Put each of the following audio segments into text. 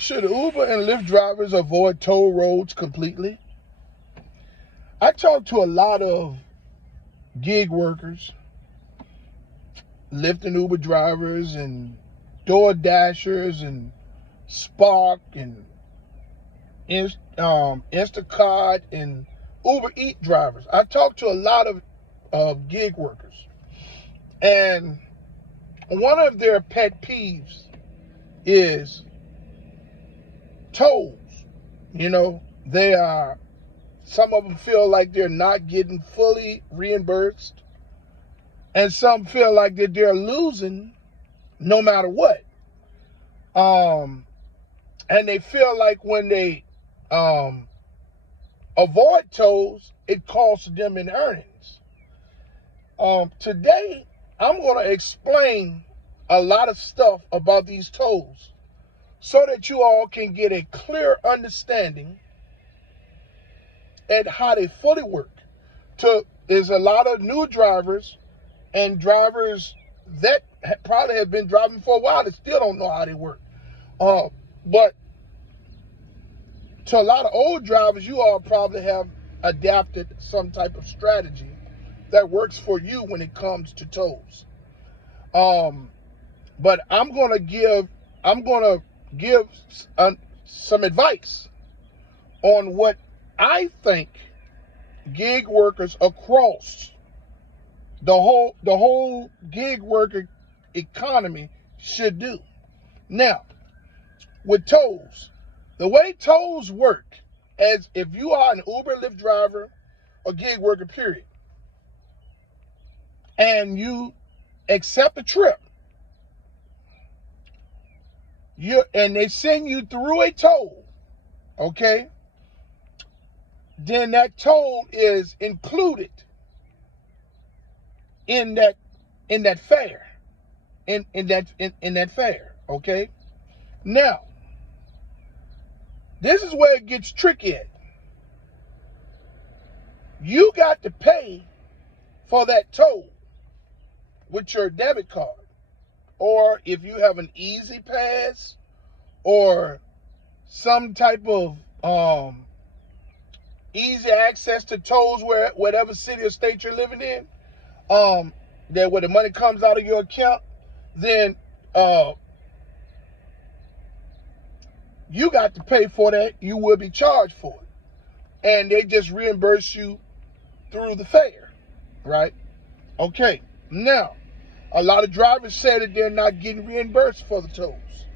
Should Uber and Lyft drivers avoid toll roads completely? I talk to a lot of gig workers, Lyft and Uber drivers, and Door Dashers, and Spark, and Instacart, and Uber Eat drivers. I talk to a lot of gig workers, and one of their pet peeves is tolls. Some of them feel like they're not getting fully reimbursed, and some feel like that they're losing no matter what. And they feel like when they avoid tolls, it costs them in earnings. Today, I'm going to explain a lot of stuff about these tolls so that you all can get a clear understanding at how they fully work. There's a lot of new drivers and drivers that probably have been driving for a while that still don't know how they work. But to a lot of old drivers, you all probably have adapted some type of strategy that works for you when it comes to tolls. But I'm gonna give some advice on what I think gig workers across the whole gig worker economy should do. Now, with tolls, the way tolls work, as if you are an Uber, Lyft driver, or gig worker, period, and you accept a trip, and they send you through a toll, okay? Then that toll is included in that fare, in that fare, okay? Now, this is where it gets tricky at. You got to pay for that toll with your debit card, or if you have an Easy Pass or some type of easy access to tolls whatever city or state you're living in, that where the money comes out of your account, then you got to pay for that. You will be charged for it, and they just reimburse you through the fare, right? Okay. Now, a lot of drivers say that they're not getting reimbursed for the tolls.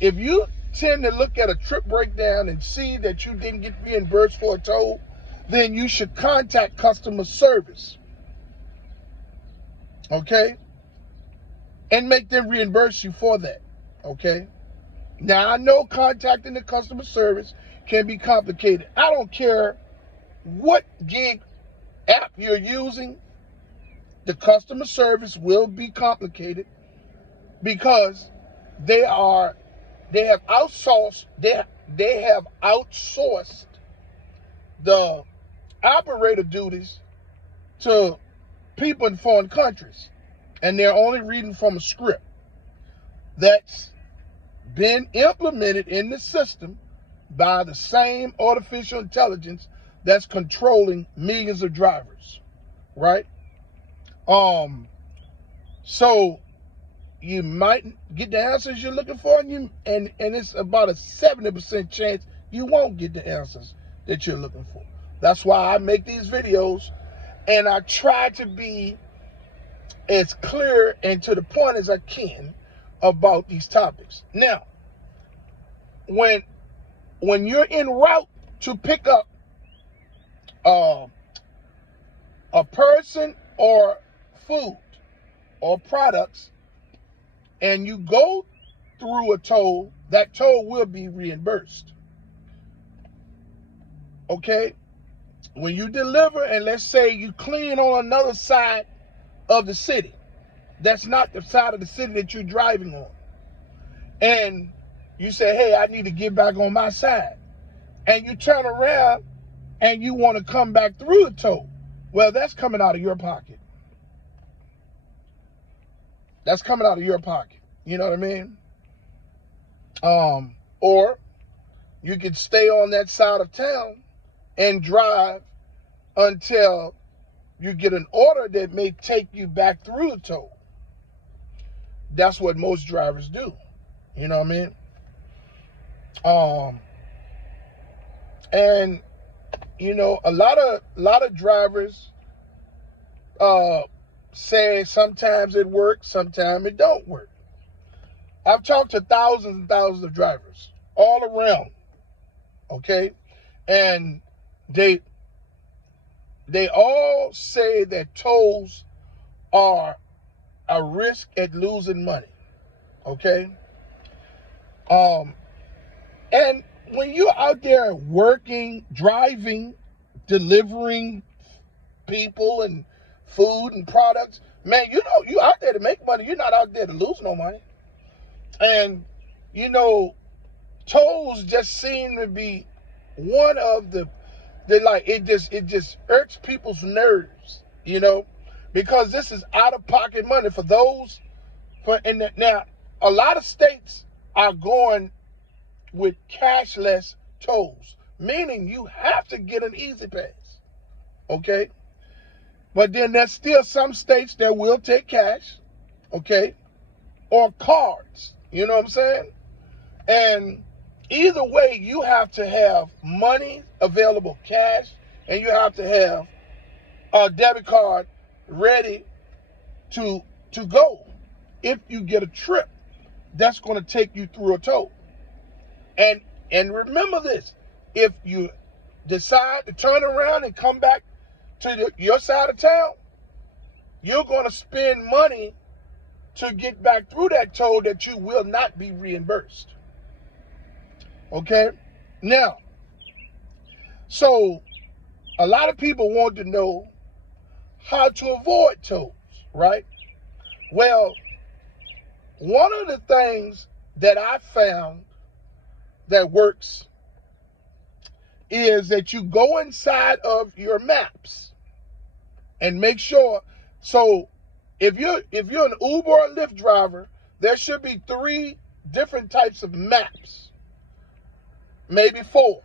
If you tend to look at a trip breakdown and see that you didn't get reimbursed for a toll, then you should contact customer service, okay, and make them reimburse you for that, okay? Now, I know contacting the customer service can be complicated. I don't care what gig app you're using, the customer service will be complicated because they have outsourced the operator duties to people in foreign countries, and they're only reading from a script that's been implemented in the system by the same artificial intelligence that's controlling millions of drivers, right? So you might get the answers you're looking for, and it's about a 70% chance you won't get the answers that you're looking for. That's why I make these videos, and I try to be as clear and to the point as I can about these topics. Now, when you're en route to pick up a person or food or products, and you go through a toll, that toll will be reimbursed. Okay? When you deliver, and let's say you clean on another side of the city, that's not the side of the city that you're driving on, and you say, hey, I need to get back on my side, and you turn around and you want to come back through the toll, well, that's coming out of your pocket. That's coming out of your pocket. You know what I mean? Or you can stay on that side of town and drive until you get an order that may take you back through the toll. That's what most drivers do. You know what I mean? And you know, a lot of drivers say sometimes it works, sometimes it don't work. I've talked to thousands and thousands of drivers all around, okay? And they all say that tolls are a risk at losing money, okay? And when you're out there working, driving, delivering people and food and products, man, you know, you out there to make money. You're not out there to lose no money. And, you know, tolls just seem to be one of the like, it just irks people's nerves, you know, because this is out of pocket money for those. Now, a lot of states are going with cashless tolls, meaning you have to get an easy pass, okay? But then there's still some states that will take cash, okay, or cards, you know what I'm saying? And either way, you have to have money available, cash, and you have to have a debit card ready to go if you get a trip that's going to take you through a toll. And remember this, if you decide to turn around and come back to your side of town, you're going to spend money to get back through that toll that you will not be reimbursed. Okay? Now, so a lot of people want to know how to avoid tolls, right? Well, one of the things that I found that works is that you go inside of your maps and make sure. So if you're an Uber or Lyft driver, there should be 3 different types of maps, maybe 4,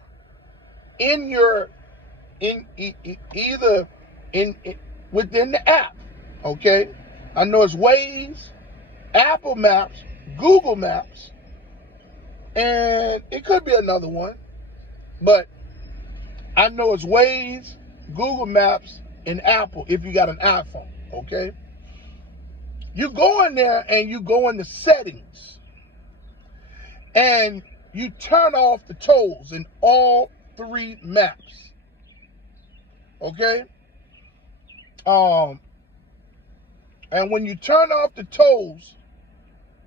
in your either within the app. Okay, I know it's Waze, Apple Maps, Google Maps, and it could be another one, but I know it's Waze, Google Maps, and Apple if you got an iPhone, okay? You go in there and you go in the settings and you turn off the tolls in all 3 maps, okay? And when you turn off the tolls,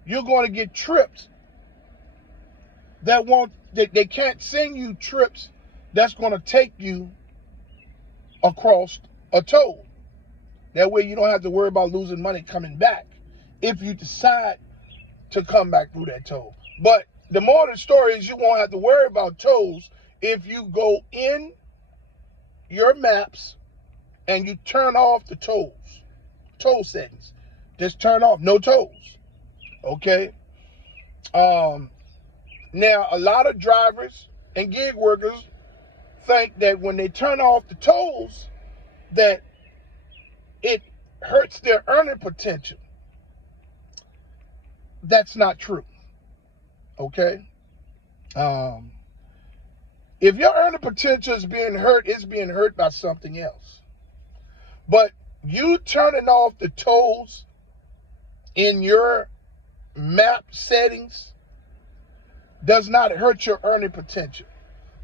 you're going to get trips they can't send you trips that's going to take you across a toll. That way you don't have to worry about losing money coming back if you decide to come back through that toll. But the moral of the story is you won't have to worry about tolls if you go in your maps and you turn off the toll settings. Just turn off no tolls, okay? Now, a lot of drivers and gig workers think that when they turn off the tolls, that it hurts their earning potential. That's not true, okay? If your earning potential is being hurt, it's being hurt by something else. But you turning off the tolls in your map settings does not hurt your earning potential.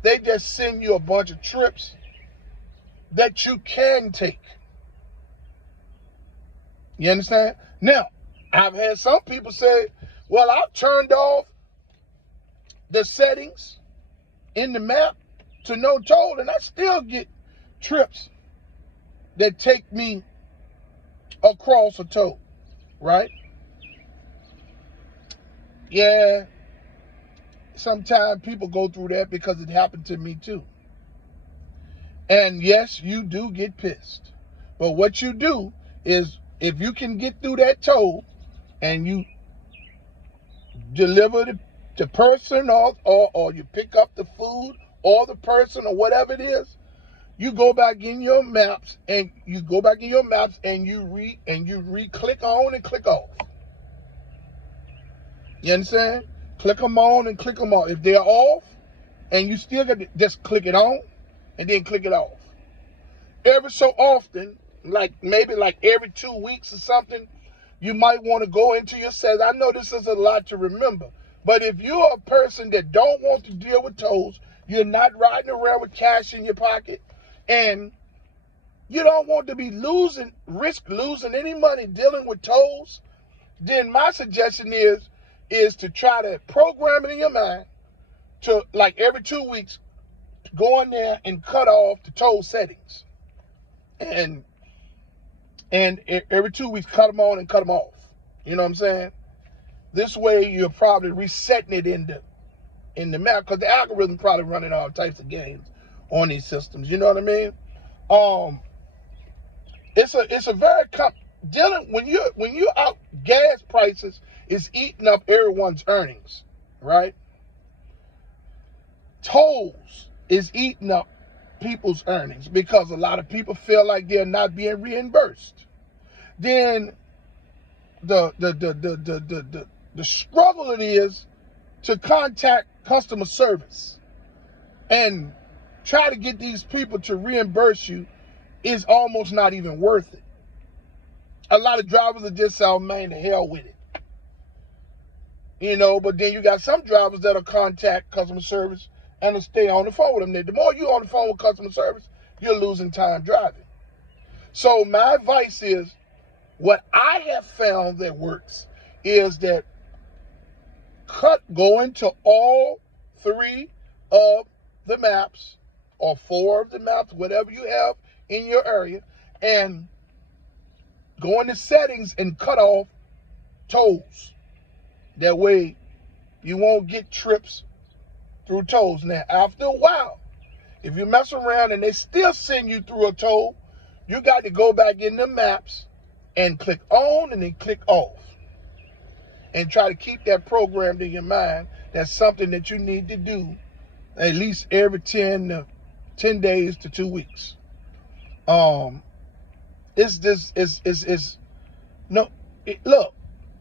They just send you a bunch of trips that you can take. You understand? Now, I've had some people say, well, I've turned off the settings in the map to no toll, and I still get trips that take me across a toll, right? Yeah. Sometimes people go through that because it happened to me too. And yes, you do get pissed. But what you do is, if you can get through that toll and you deliver the person or you pick up the food or the person or whatever it is, you go back in your maps and you re-click on and click off. You understand? Click them on and click them off. If they're off and you still got to just click it on and then click it off. Every so often, maybe every 2 weeks or something, you might want to go into your settings. I know this is a lot to remember, but if you're a person that don't want to deal with tolls, you're not riding around with cash in your pocket, and you don't want to be risk losing any money dealing with tolls, then my suggestion is to try to program it in your mind to, every 2 weeks, go in there and cut off the toll settings. And every 2 weeks, cut them on and cut them off. You know what I'm saying? This way, you're probably resetting it in the map, because the algorithm probably running all types of games on these systems. You know what I mean? It's a very dealing when you're out. Gas prices is eating up everyone's earnings, right? Tolls is eating up people's earnings because a lot of people feel like they're not being reimbursed. Then the struggle it is to contact customer service and try to get these people to reimburse you is almost not even worth it. A lot of drivers are just saying, man, to hell with it. But then you got some drivers that'll contact customer service and will stay on the phone with them. The more you're on the phone with customer service, you're losing time driving. So my advice is, what I have found that works is that go into all 3 of the maps or 4 of the maps, whatever you have in your area, and go into settings and cut off tolls. That way you won't get trips through tolls. Now, after a while, if you mess around and they still send you through a toll, you got to go back in the maps and click on and then click off. And try to keep that programmed in your mind. That's something that you need to do at least every 10 days to 2 weeks. Look,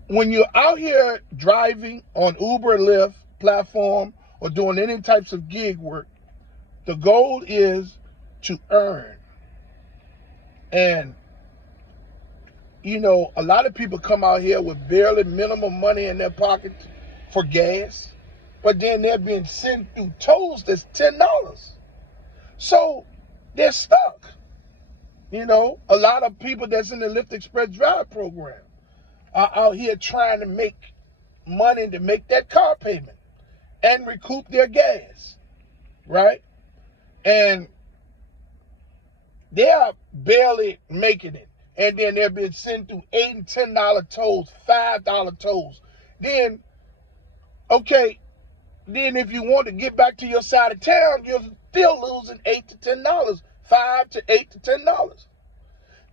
when you're out here driving on Uber, Lyft platform, or doing any types of gig work, the goal is to earn. And a lot of people come out here with barely minimum money in their pocket for gas, but then they're being sent through tolls that's $10. So they're stuck. A lot of people that's in the Lyft Express Drive program are out here trying to make money to make that car payment and recoup their gas, right? And they are barely making it. And then they're being sent through $8 and $10 tolls, $5 tolls. Then if you want to get back to your side of town, you're still losing $8 to $10, $5 to $8 to $10.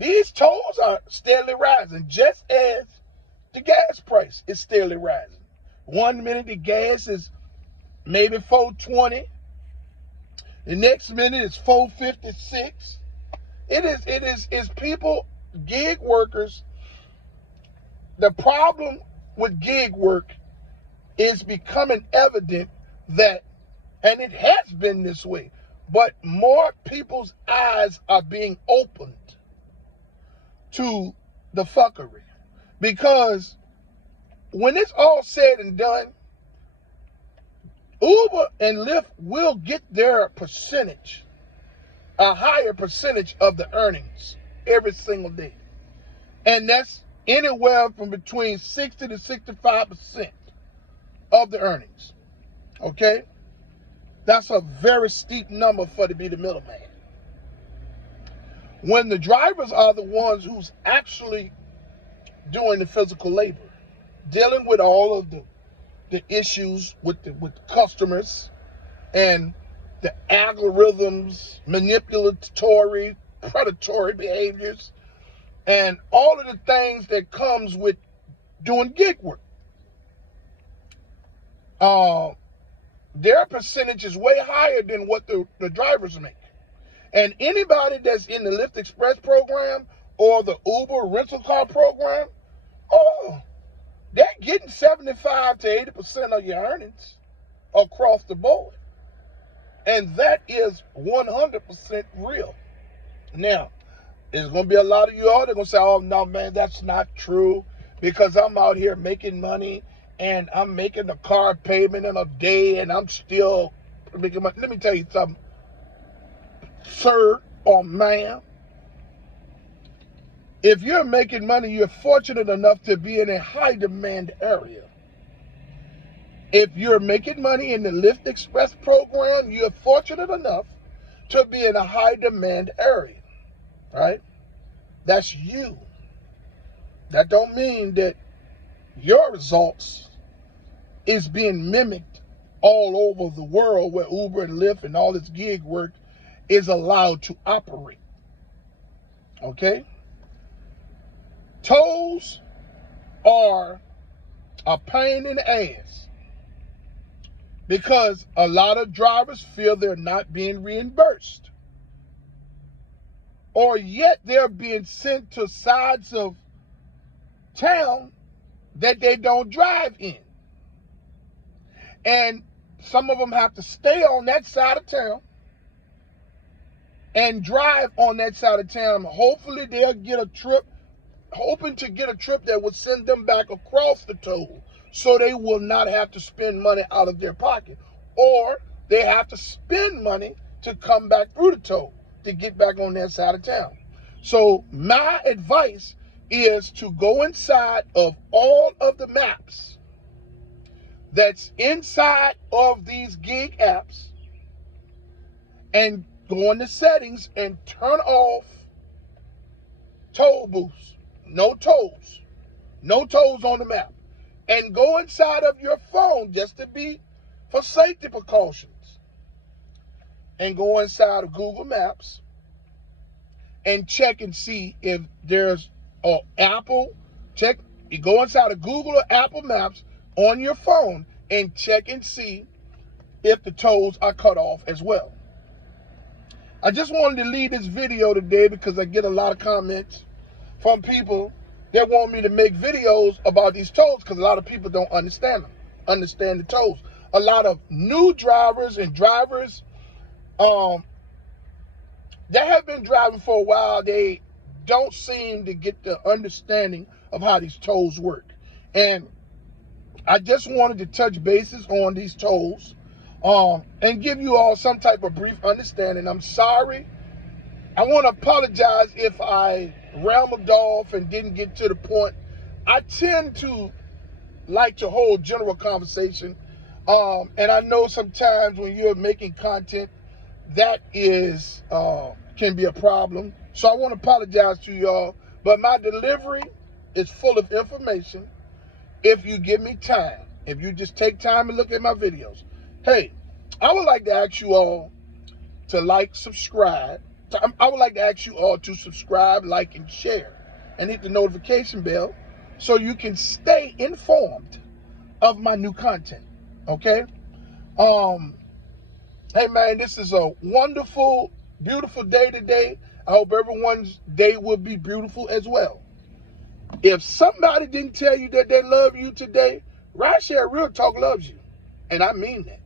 These tolls are steadily rising, just as the gas price is steadily rising. 1 minute the gas is maybe $4.20. The next minute is $4.56. It is people, gig workers. The problem with gig work is becoming evident that, and it has been this way, but more people's eyes are being opened to the fuckery. Because when it's all said and done, Uber and Lyft will get their percentage, a higher percentage of the earnings every single day. And that's anywhere from between 60 to 65% of the earnings. Okay? That's a very steep number for to be the middleman. When the drivers are the ones who's actually doing the physical labor, dealing with all of the issues with customers and the algorithms, manipulatory, predatory behaviors, and all of the things that comes with doing gig work. their percentage is way higher than what the drivers make. And anybody that's in the Lyft Express program or the Uber rental car program, they're getting 75 to 80% of your earnings across the board. And that is 100% real. Now, there's going to be a lot of you all that are going to say, oh, no, man, that's not true, because I'm out here making money and I'm making a car payment in a day and I'm still making money. Let me tell you something, sir or ma'am. If you're making money, you're fortunate enough to be in a high demand area. If you're making money in the Lyft Express program, you're fortunate enough to be in a high demand area, right? That's you. That don't mean that your results is being mimicked all over the world where Uber and Lyft and all this gig work is allowed to operate. Okay? Tolls are a pain in the ass because a lot of drivers feel they're not being reimbursed, or yet they're being sent to sides of town that they don't drive in. And some of them have to stay on that side of town and drive on that side of town. Hopefully they'll get a trip, hoping to get a trip that would send them back across the toll so they will not have to spend money out of their pocket. Or they have to spend money to come back through the toll to get back on that side of town. So my advice is to go inside of all of the maps that's inside of these gig apps and go into settings and turn off toll booths. No tolls. No tolls on the map. And go inside of your phone just to be for safety precautions. And go inside of Google Maps and check and see if there's Apple. Check. You go inside of Google or Apple Maps on your phone and check and see if the tolls are cut off as well. I just wanted to leave this video today because I get a lot of comments from people that want me to make videos about these tolls because a lot of people don't understand the tolls. A lot of new drivers and drivers that have been driving for a while, they don't seem to get the understanding of how these tolls work. And I just wanted to touch bases on these tolls and give you all some type of brief understanding. I'm sorry. I want to apologize if I rambled off and didn't get to the point. I tend to like to hold general conversation. And I know sometimes when you're making content, that is can be a problem. So I want to apologize to y'all. But my delivery is full of information. If you give me time, if you just take time and look at my videos. Hey, I would like to ask you all to like, subscribe. I would like to ask you all to subscribe, like, and share. And hit the notification bell so you can stay informed of my new content. Okay? Hey, man, this is a wonderful, beautiful day today. I hope everyone's day will be beautiful as well. If somebody didn't tell you that they love you today, Rideshare Real Talk loves you. And I mean that.